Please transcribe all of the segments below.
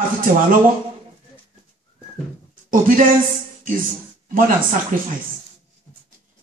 máa fi tẹ̀ wá lọ́wọ́. Obedience is more than sacrifice.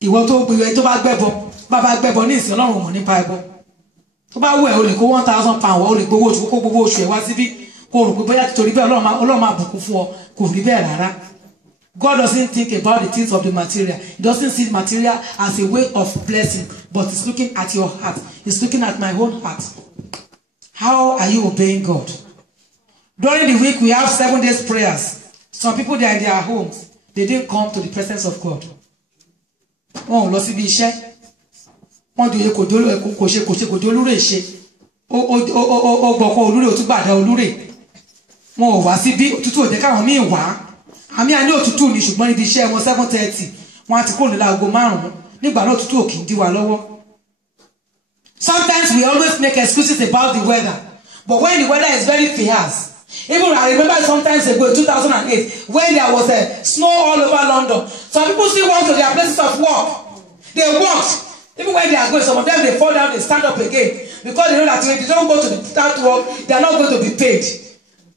Ìwọ tó gbé tó bá gbẹ́bọ, bàbá gbẹ́bọ ní ìsìn Ọlọ́run mọ̀ nípa ẹbọ. Tó bá wù ẹ́ o lè kó 1,000 pounds, o lè gbowó oṣù, kó gbowó oṣù ẹ̀ wá síbí, kó rò pé bóyá torí bẹ́ẹ̀ Ọlọ́run máa bùkún fún ọ, kò rí bẹ́ẹ̀ rárá. God doesn't think about the things of the material. He doesn't see material as a way of blessing, but he's looking at your heart. He's looking at my own heart. How are you obeying God? During the week, we have 7 days prayers. Some people, they are in their homes. They didn't come to the presence of God. Wọ́n lọ síbi iṣẹ́. Wọ́n dòye kò dolúre ṣe. Ó gbọ́kọ̀ olúre ó tún gbàdá olúre. Wọ́n ò wá síbí òtútù òjẹ́ káwọn míì wá. Àmì àní òtútù ni ṣùgbọ́n níbi iṣẹ́ wọn 7:30. Wọ́n á ti kó nílá aago 5. Nígbà náà òtútù ò kì í dí wa lọ́wọ́. Sometimes we always make excuses about the weather. But when the weather is very fierce, even I remember sometimes ago in 2008 when there was a snow all over London. Some people still walk to their places of work. They walked. Even when they are going, some of them they fall down, they stand up again. Because they know that when they don't go to that work, they are not going to be paid.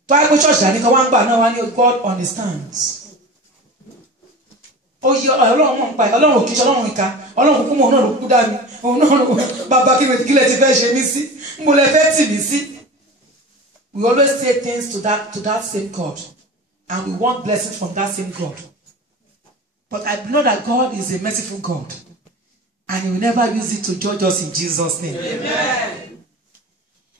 Bible church, God understands. Oh, you Ọlọ́run mọ̀ pa Ọlọ́run kìí ṣe Ọlọ́run ìka Ọlọ́run kúkú mọ̀ náà ló kú dá mi òun náà bàbá kí lẹ ti fẹ́ ṣe mí sí mo lẹ fẹ́ tì mí sí. We always say things to that same God, and we want blessings from that same God. But I know that God is a merciful God, and He will never use it to judge us in Jesus' name. Amen.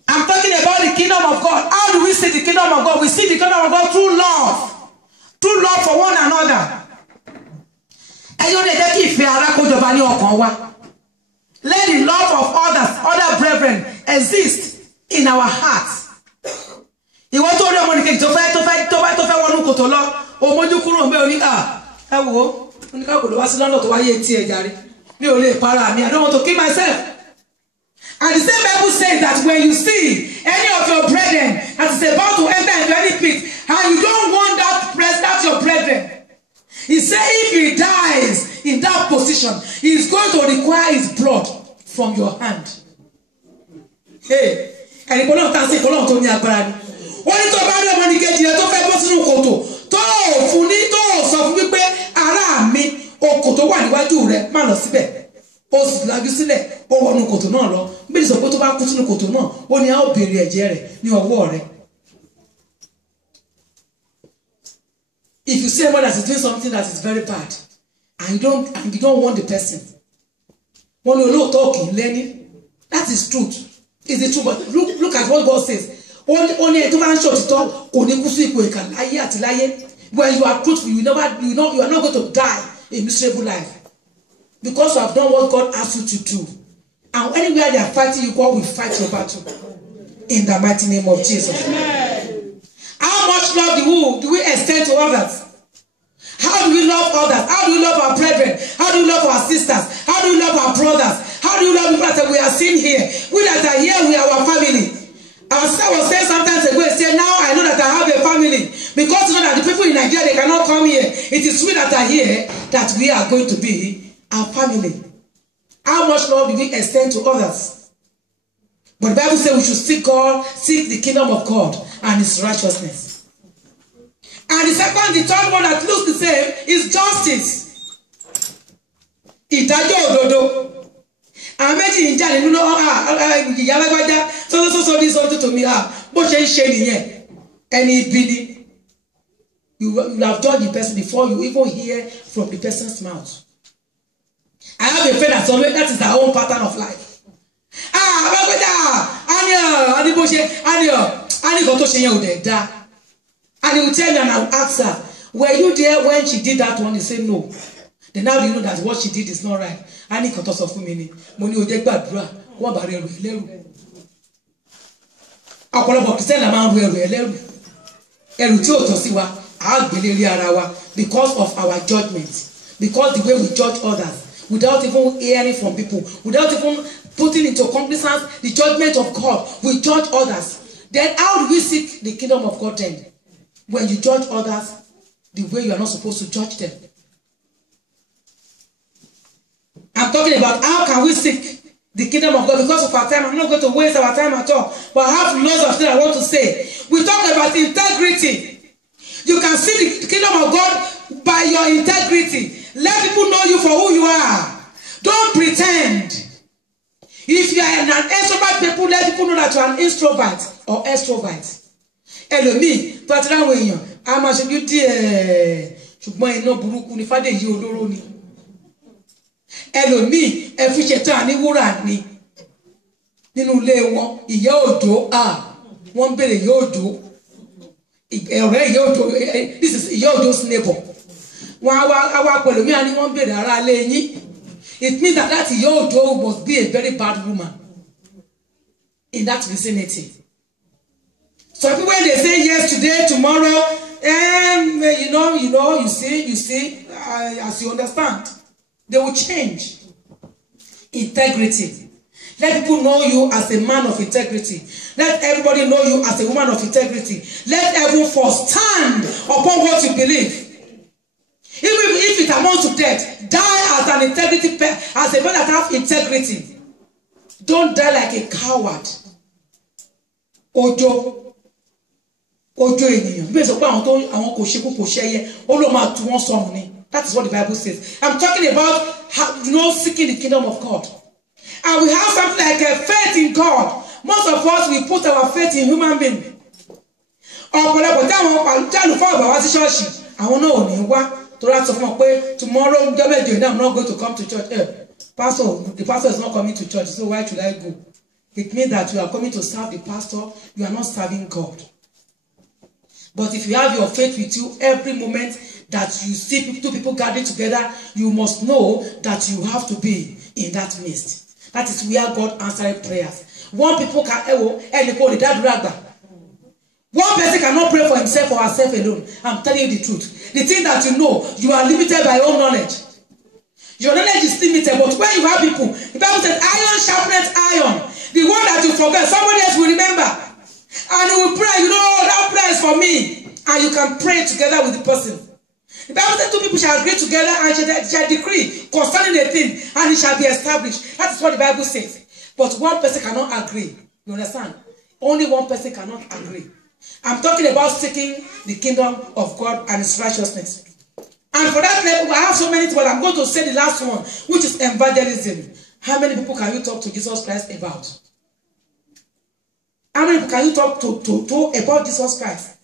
I'm talking about the kingdom of God. How do we see the kingdom of God? We see the kingdom of God through love for one another. Let the love of other brethren exist in our hearts. Ìwọ tó rí ọmọ nìkejì tó fẹ́ wọnú kòtò lọ òmójú kúrò ńbẹ̀ oníkà ẹ wò oníkà kò lọ wá sí London tó wáyé tí ẹ jàre mi ò lè para mi I don't want to kill myself. And the same Bible says that when you see any of your brethren that is about to enter into any pit and you don't want that your brethren, he said if he dies in that position, he is going to require his blood from your hand. Hey, ẹni kò náà tá sí kò náà tó ní agbára ni. Wọ́n ní tó bá rí ọmọ nìkejì rẹ̀ tó fẹ́ bọ́ sínú kòtò tó fún ní tó sọ fún wípé ará mi okòtò wà níwájú rẹ̀ má lọ síbẹ̀ ó sì lajú sílẹ̀ ó wọnú kòtò náà lọ bí sọ pé tó bá kú sínú kòtò náà ó ní a ó béèrè ẹ̀jẹ̀ rẹ̀ ní ọwọ́ rẹ̀. If you see someone that is doing something that is very bad and you don't want the person, wọ́n ní olóòótọ́ kì í lẹ́ni, that is truth. Is the truth, but look at what God says. Only a man shot it all. When you are truthful, you are not going to die a miserable life because you have done what God asked you to do. And anywhere they are fighting you, God will fight your battle in the mighty name of Jesus. Amen. How much love do we extend to others? How do we love others? How do we love our brethren? How do we love our sisters? How do we love our brothers? How do you love people that we are seen here? We that are here, we are our family. Our sister was saying sometimes ago, say, now I know that I have a family. Because you know that the people in Nigeria, they cannot come here. It is we that are here that we are going to be our family. How much love do we extend to others? But the Bible says we should seek God, seek the kingdom of God and His righteousness. And the third one that looks the same is justice. Ìdájọ́ òdodo. And méjì ń jà nínú ìyá alágbájá so this something to me bó ṣe ń ṣe nìyẹn ẹni ibi ni you have judged the person before you even hear from the person's mouth. I have a friend that is their own pattern of life. Alágbájá ani bó ṣe ani kan tó ṣe yẹn ò dẹ̀ dá and he will tell me and I will ask her, were you there when she did that one? He said no. Then now you know that what she did is not right. Ani kan tó sọ fún mi ni mo ní o jẹ́ gbàdúrà wọ́n bá rẹ̀ ẹlẹ́rù. Ọ̀pọ̀lọpọ̀ Christian la máa ń ru ẹlẹ́rù. Ẹrù tí ò tọ́ sí wa á gbélé rí ara wa because of our judgment, because the way we judge others without even hearing from people, without even putting into cognizance the judgment of God, we judge others. Then how do we seek the kingdom of God then? When you judge others the way you are not supposed to judge them. I'm talking about how can we seek the kingdom of God. Because of our time, I'm not going to waste our time at all. But I have lots of things I want to say. We talk about integrity. You can see the kingdom of God by your integrity. Let people know you for who you are. Don't pretend. If you are an extrovert people, let people know that you are an introvert or extrovert. Ẹlòmíì tó àti láwọn èèyàn a máa ṣojú díẹ̀ ṣùgbọ́n iná burúkú ní fàdé yìí olóró ni. Ẹlòmíì ẹfi ṣetán àníwúrà ni nínú ilé wọn ìyá òjò wọ́n ń bèrè ìyá òjò ọ̀rẹ́ ìyá òjò this is ìyá òjò's neighbor. Wọ́n á wá pẹ̀lú mi àní wọ́n ń bèrè ara ilé yín. It means that ìyá òjò must be a very bad woman in that vicinity. So people, when they say yes today, tomorrow, you see, as you understand, they will change. Integrity. Let people know you as a man of integrity. Let everybody know you as a woman of integrity. Let everyone first stand upon what you believe. Even if it amounts to death, die as an integrity, as a man that has integrity. Don't die like a coward. Ojo ènìyàn bí sọ pé àwọn kò ṣe kò ṣẹyẹ ó ló máa tú wọn sọnù ni. That is what the Bible says. I'm talking about seeking the kingdom of God, and we have something like a faith in God. Most of us, we put our faith in human being. Ọ̀pọ̀lọpọ̀ táwọn àlùfáà àgbà wá sí ṣọ́ọ̀ṣì àwọn náà ò ní wá torí àti sọ fún wọn pé tomorrow jọ́mẹ́jọ náà I'm not going to come to church. The pastor is not coming to church, so why should I go? It means that you are coming to serve the pastor, you are not serving God. But if you have your faith with you, every moment that you see two people gathering together, you must know that you have to be in that midst. That is where God answers prayers. One person cannot pray for himself or herself alone. I'm telling you the truth. The thing that you know, you are limited by your own knowledge. Your knowledge is limited, but when you have people, the Bible says, iron sharpens iron. The one that you forget, somebody else will remember. And you will pray, that prayer is for me. And you can pray together with the person. The Bible says two people shall agree together and shall decree concerning a thing, and it shall be established. That is what the Bible says. But one person cannot agree. You understand? Only one person cannot agree. I'm talking about seeking the kingdom of God and His righteousness. And for that level, I have so many things, but I'm going to say the last one, which is evangelism. How many people can you talk to Jesus Christ about? How many people can you talk to about Jesus Christ?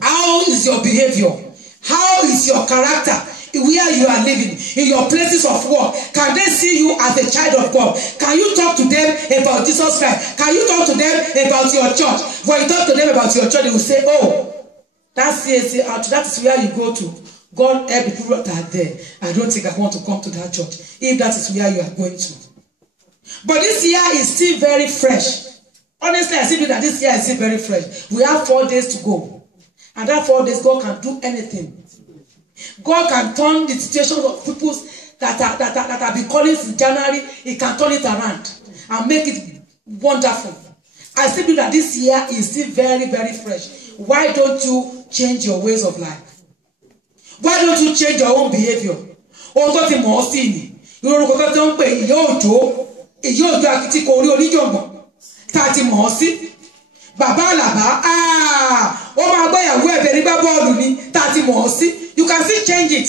How is your behavior? How is your character? Where you are living, in your places of work, can they see you as a child of God? Can you talk to them about Jesus Christ? Can you talk to them about your church? When you talk to them about your church, they will say, oh, that is where you go to. God help the people that are there. I don't think I want to come to that church, if that is where you are going to. But this year is still very fresh. Honestly, I still that this year is still very fresh. We have 4 days to go. And that 4 days, God can do anything. God can turn the situation of people that have been calling since January. He can turn it around and make it wonderful. I still believe that this year is still very, very fresh. Why don't you change your ways of life? Why don't you change your own behavior? You can still change it.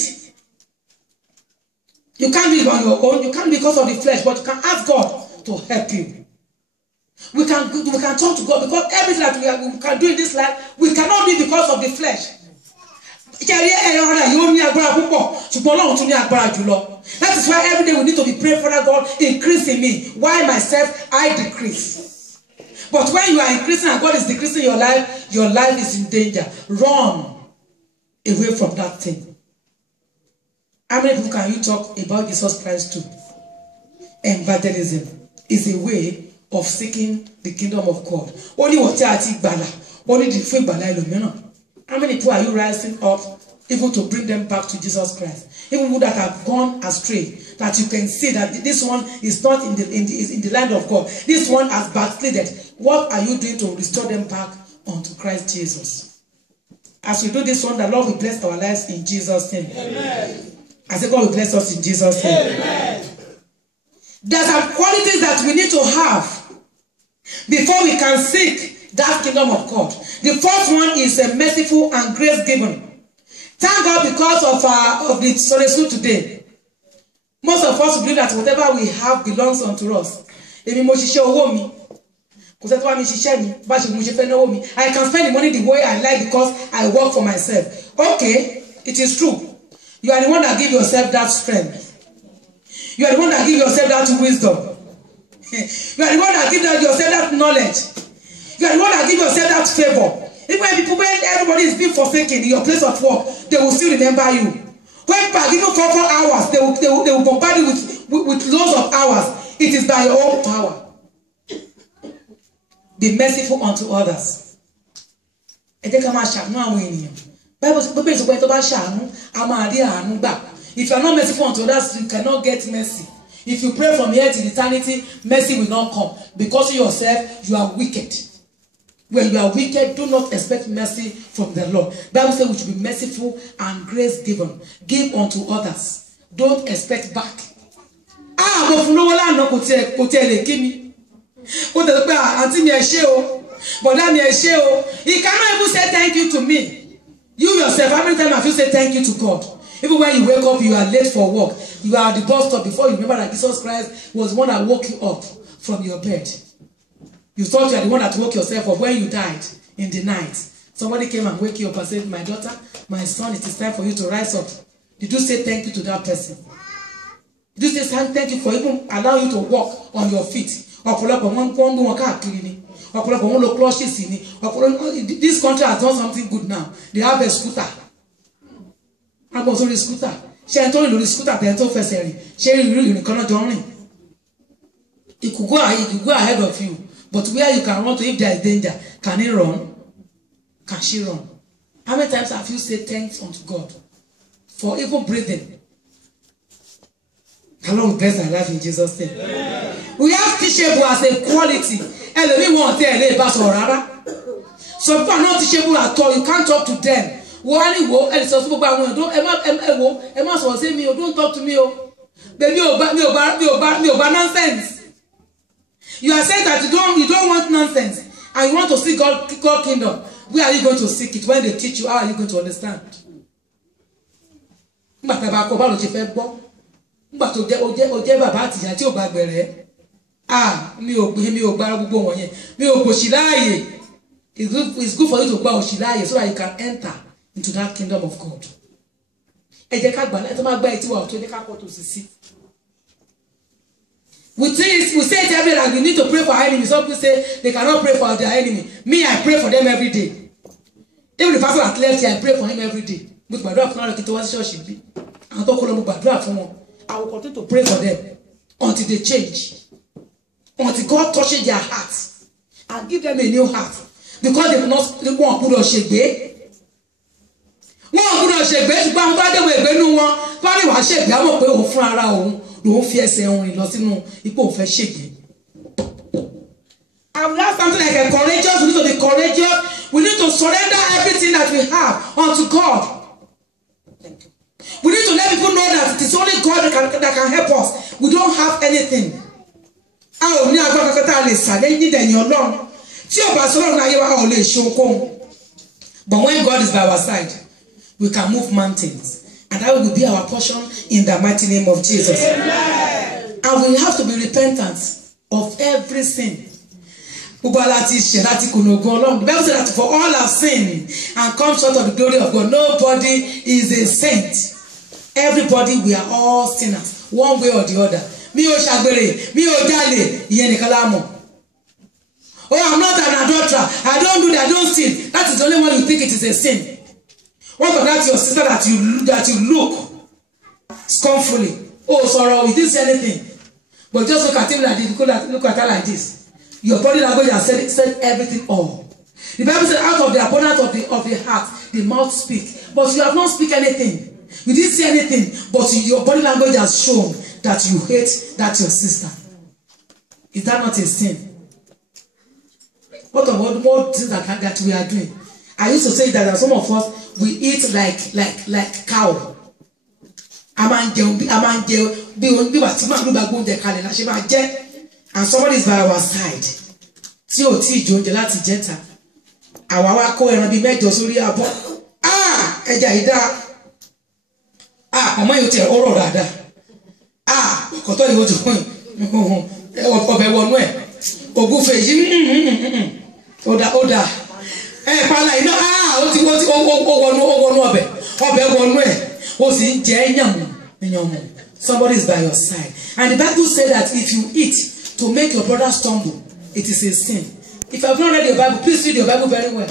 You can't do it on your own. You can't because of the flesh, but you can ask God to help you. We can talk to God because everything that we can do in this life, we cannot do it because of the flesh. That is why every day we need to be praying for that God increase in me. Why myself I decrease. But when you are increasing and God is decreasing your life is in danger. Run away from that thing. How many people can you talk about Jesus Christ to? Evangelism is a way of seeking the kingdom of God. Only what only the free. How many people are you rising up even to bring them back to Jesus Christ? Even people that have gone astray, that you can see that this one is not in the land of God. This one has backslided. What are you doing to restore them back unto Christ Jesus? As we do this one, the Lord will bless our lives in Jesus' name. Amen. I say God will bless us in Jesus' name. Amen. There are some qualities that we need to have before we can seek that kingdom of God. The first one is a merciful and grace given. Thank God because of the Sunday school today. Most of us believe that whatever we have belongs unto us. I can spend the money the way I like because I work for myself. Okay, it is true. You are the one that give yourself that strength. You are the one that give yourself that wisdom. You are the one that give yourself that knowledge. You are the one that give yourself that favor. Even when everybody is being forsaken in your place of work, they will still remember you. When by giving 4 hours, they will bombard you with loads of hours. It is by your own power. Be merciful unto others. If you are not merciful unto others, you cannot get mercy. If you pray from here to eternity, mercy will not come. Because you yourself, you are wicked. When you are wicked, do not expect mercy from the Lord. Bible says we should be merciful and grace given. Give unto others. Don't expect back. But he cannot even say thank you to me. You yourself, how many times have you said thank you to God? Even when you wake up, you are late for work. You are at the bus stop before you remember that Jesus Christ was the one that woke you up from your bed. You thought you are the one that woke yourself up when you died in the night. Somebody came and wake you up and said, my daughter, my son, it is time for you to rise up. Did you say thank you to that person? Did you say thank you for even allowing you to walk on your feet? This country has done something good now. They have a scooter. I'm also a scooter. It could go ahead of you. But where you can run to if there is danger, can he run? Can she run? How many times have you said thanks unto God for even breathing? The Lord will bless our life in Jesus' name. Amen. We have teachable as a quality. Some people are not teachable at all. You can't talk to them. Don't talk to me. Baby, nonsense. You are saying that you don't want nonsense and you want to seek God's kingdom. Where are you going to seek it? When they teach you, how are you going to understand? It's good for you to bow so that you can enter into that kingdom of God. We say it every day. We need to pray for our enemies. Some people say they cannot pray for their enemy. Me, I pray for them every day. Even the pastor that left here, I pray for him every day. I will continue to pray for them until they change. Until God touches their hearts and give them a new heart. Because they will not put on shege. Don't fear saying lost in people for shaking. I will have something like a courageous. We need to be courageous. We need to surrender everything that we have unto God. Thank you. We need to let people know that it is only God that can help us. We don't have anything. But when God is by our side, we can move mountains. And that will be our portion in the mighty name of Jesus. Amen. And we have to be repentant of every sin. The Bible said that for all have sinned and come short of the glory of God. Nobody is a saint. Everybody, we are all sinners, one way or the other. Oh, I'm not an adulterer. I don't do that. I don't sin. That is the only one you think it is a sin. What about your sister that you look scornfully? Oh, sorry, we didn't say anything. But just look at him like this. Look at her like this. Your body language has said everything all. The Bible said, out of the abundance of the heart, the mouth speaks. But you have not spoken anything. You didn't say anything. But your body language has shown that you hate that your sister. Is that not a sin? What about more things that we are doing? I used to say that some of us, we eat like cow. a máa ń jẹ bí wà tí màálù bá gbóúnjẹ kalẹ̀ la ṣe máa jẹ. And somebody is by our side tí ò tí ì jẹ oúnjẹ láti jẹta àwa wá kó ẹran bíi 8 sórí abọ́ ẹja yìí dá ọmọ yìí ó tiẹ̀ ó rọ̀ dáadáa ọ̀kọ̀tọ̀ yìí ó ti pín ọbẹ̀ wọnú ẹ̀ ògúnfe yìí ó dà pàlà iná ó wọnú ọbẹ̀ wọnú ẹ̀ ó sì ń jẹ yànmù. Somebody is by your side, and the Bible said that if you eat to make your brother stumble, it is a sin. If you have not read your Bible, please read your Bible very well.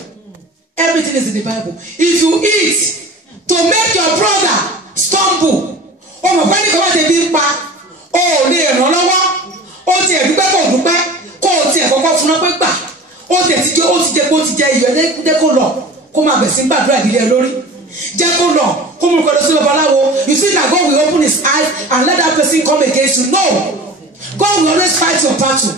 Everything is in the Bible. If you eat to make your brother stumble, ọmọ pẹ́ ní kí wọ́n ti bí pa ó lè ràn lọ́wọ́ ó ti ẹ̀dúpẹ́ kò dúpẹ́ kó o ti ẹ̀kọ́kọ́ fún ọ pé gbà ó ti jẹ iyọ̀ jẹ́ kó lọ kó máa bẹ̀ sí gbàdúrà ìdílé lórí jẹ́ kó lọ kó mú kọ́lọ́ sí babaláwo. You see that God will open his eyes and let that person come against you. No, God will always fight your battle.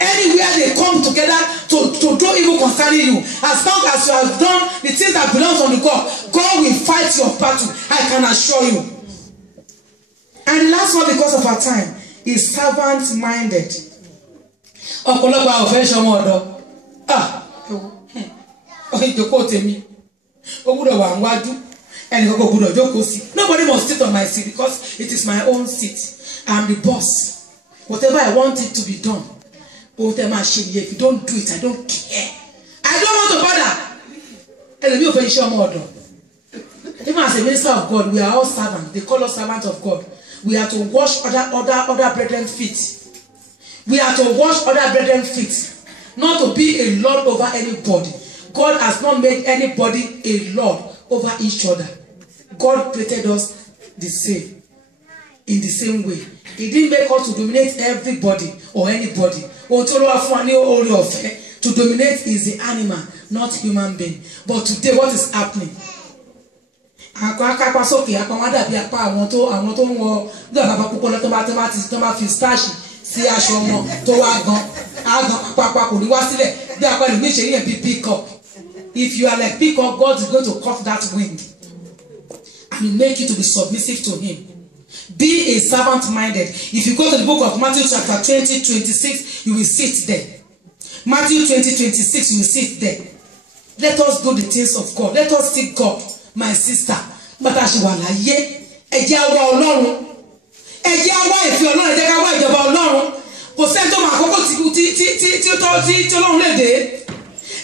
Anywhere they come together to do evil concerning you, as long as you have done the things that belongs unto God, God will fight your battle. I can assure you. And the last one, because of our time, is servant-minded. Ọ̀pọ̀lọpọ̀ àwọn ọ̀fẹ́ ṣọmọ ọ̀dọ́ ìjókòó tèmi ó gbúdọ̀ wà níwájú ẹnì kankan gbúdọ̀ jókòó sí. Nobody must sit on my seat because it is my own seat. I'm the boss. Whatever I want it to be done. If you don't do it, I don't care. I don't want to bother. Even as a minister of God, we are all servants. They call us servants of God. We are to wash other brethren's feet. We are to wash other brethren's feet. Not to be a lord over anybody. God has not made anybody a lord over each other. God created us the same. In the same way. He didn't make us to dominate everybody or anybody. To dominate is the animal, not human being. But today, what is happening? If you are like peacock, God is going to cut that wind and make you to be submissive to him. Be a servant-minded. If you go to the book of Matthew chapter 20:26, you will sit there. Matthew 20:26, you will sit there. Let us do the things of God. Let us seek God, my sister. But as you are like,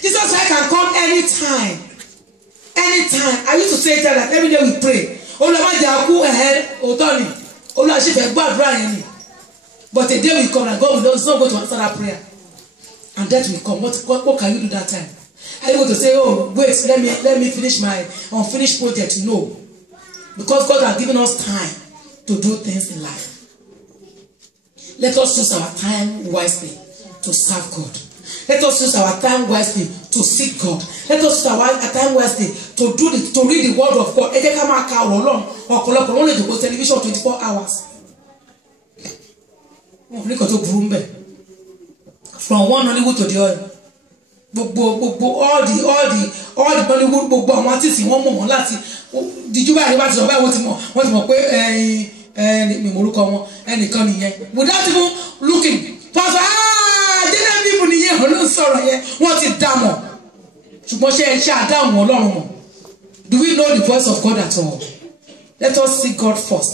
Jesus Christ can come anytime. Anytime. I used to say that every day we pray. But the day will come and God will not go to answer that prayer. And that will come. What can you do that time? Are you going to say, oh, wait, let me finish my unfinished project? No. Because God has given us time to do things in life. Let us use our time wisely to serve God. Let us use our time wisely to seek God. Let us use our time wisely to read the word of God. Television 24 hours. From one Hollywood to the other. All the Bollywood artists wọ́n mọ̀ wọ́n láti díjú báyìí bá ti sọ báyìí wọ́n ti mọ̀ pé mímorúkọ wọn ẹnìkan nìyẹn without even looking pastor jẹ́nẹ́ bíbù nìyẹn wọ́n ló ń sọ̀rọ̀ yẹn wọ́n ti dá mọ̀ ṣùgbọ́n ṣe àdáhùn Ọlọ́run mọ̀. Do we know the voice of God at all? Let us seek God first,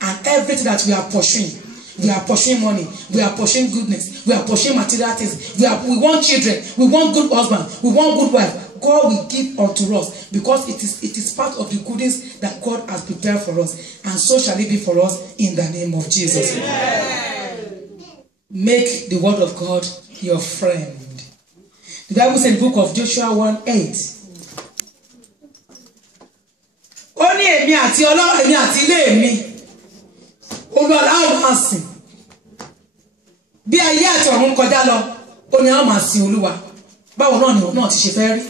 and everything that we are pursuing. We are pursuing money. We are pursuing goodness. We are pursuing material things. We want children. We want good husband. We want good wife. God will give unto us because it is part of the goodness that God has prepared for us, and so shall it be for us in the name of Jesus. Amen. Make the word of God your friend. The Bible says in the book of Joshua 1:8. Only èmi àti Ọlọ́run èmi àti ilé mi. Olúwa máa sìn bí ayé àti ọ̀run kọjá lọ ó ní a máa sìn Olúwa báwo náà ni òun náà ti ṣe fẹ́ rí.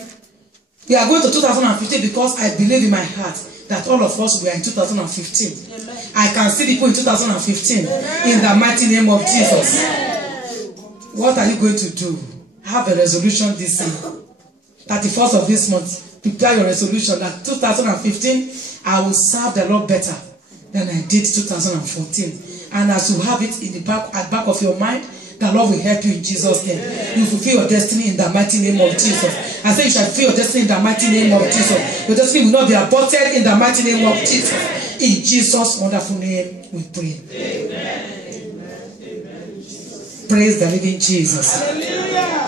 We are going to 2015 because I believe in my heart that all of us were in 2015. Amen. I can see people in 2015. Amen. In the mighty name of Jesus. Amen. What are you going to do? Have a resolution this year. 31st of this month, prepare your resolution that 2015 I will serve the Lord better than I did 2014. And as you have it in the back of your mind, the Lord will help you in Jesus' name. You fulfill your destiny in the mighty name of Jesus. I say you shall fulfill your destiny in the mighty name of Jesus. Your destiny will not be aborted in the mighty name of Jesus. In Jesus' wonderful name we pray. Amen. Praise the living Jesus. Hallelujah.